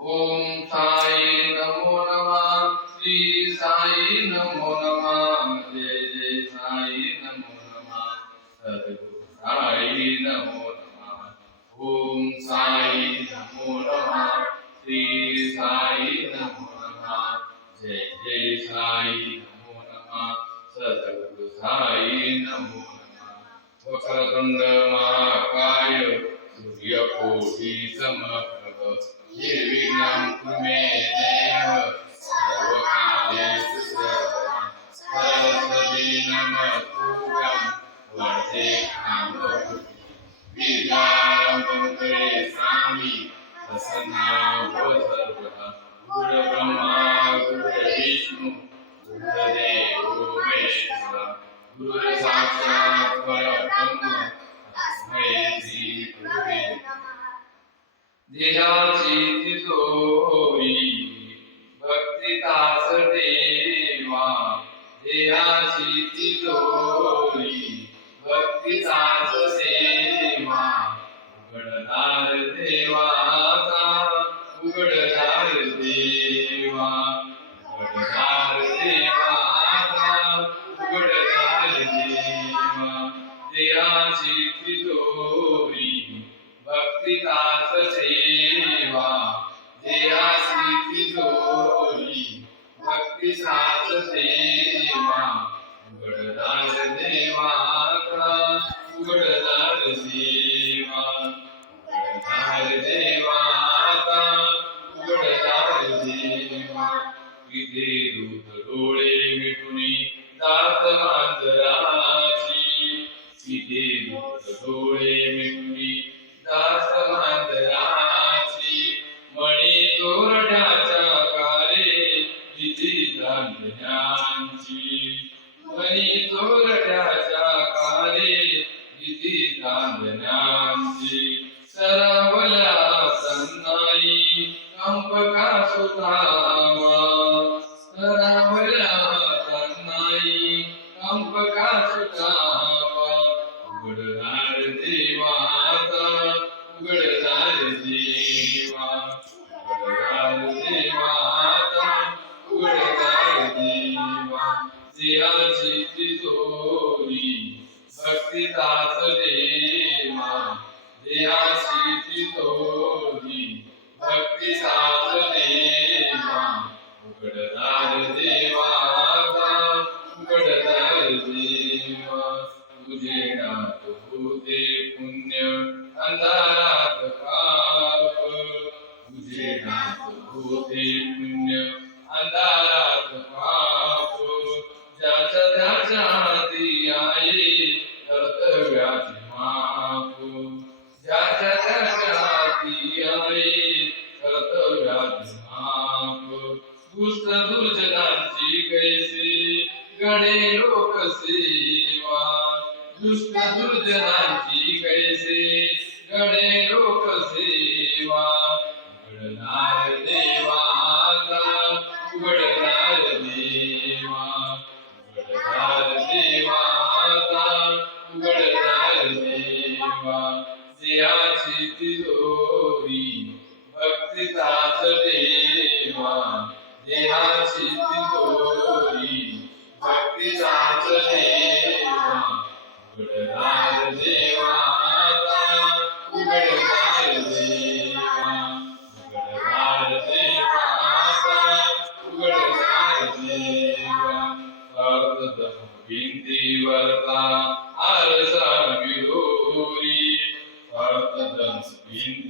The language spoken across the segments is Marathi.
ओम साई नमो नमः श्री साई नमो नमः जय जय साई नमो नमः सद्गुरु साई नमो नमः। ओम साई नमो श्री साई नमो जय जय साई नमो सद्गुरु साई नमो वक्रतुंड महाकाय सूर्यकोटि समप्रभ निर्विघ्नं कुरु देव सर्वकार्येषु सरस्वती प्रसन्ना भव गुरुब्रह्मा गुरुर्विष्णु गुरुदेवो महेश्वर गुरुसाक्षात् परब्रह्म देहाची भक्ती तास देवा. देहाची तिजोरी भक्ती तास देवा भक्तिताच सेवा देयासी सेवा उघडदार उघडदार उघडदार उघडदार देवा विधे दूत डोळे मिटुनी देवा देवा देहाची देवा उघडदार उघडदार देवा तुझे नाथ होते पुण्य अंधारात पाप तुझे नाथ होते पुण्य घडे लोक सेवा. दुष्ट दुर्जनाची कैसे? घडे लोक सेवा. घडणार देवाचा घडणार देवा. घडणार देवाचा घडणार देवा. सियाची तिजोरी भक्तिताच देवा. देहाची तिजोरी भक्त भिंती वरता आरसा विरोरी भक्त भिंती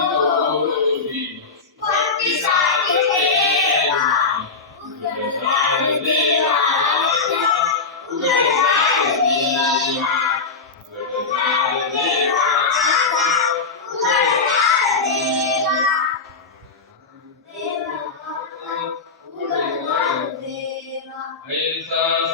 Jesus.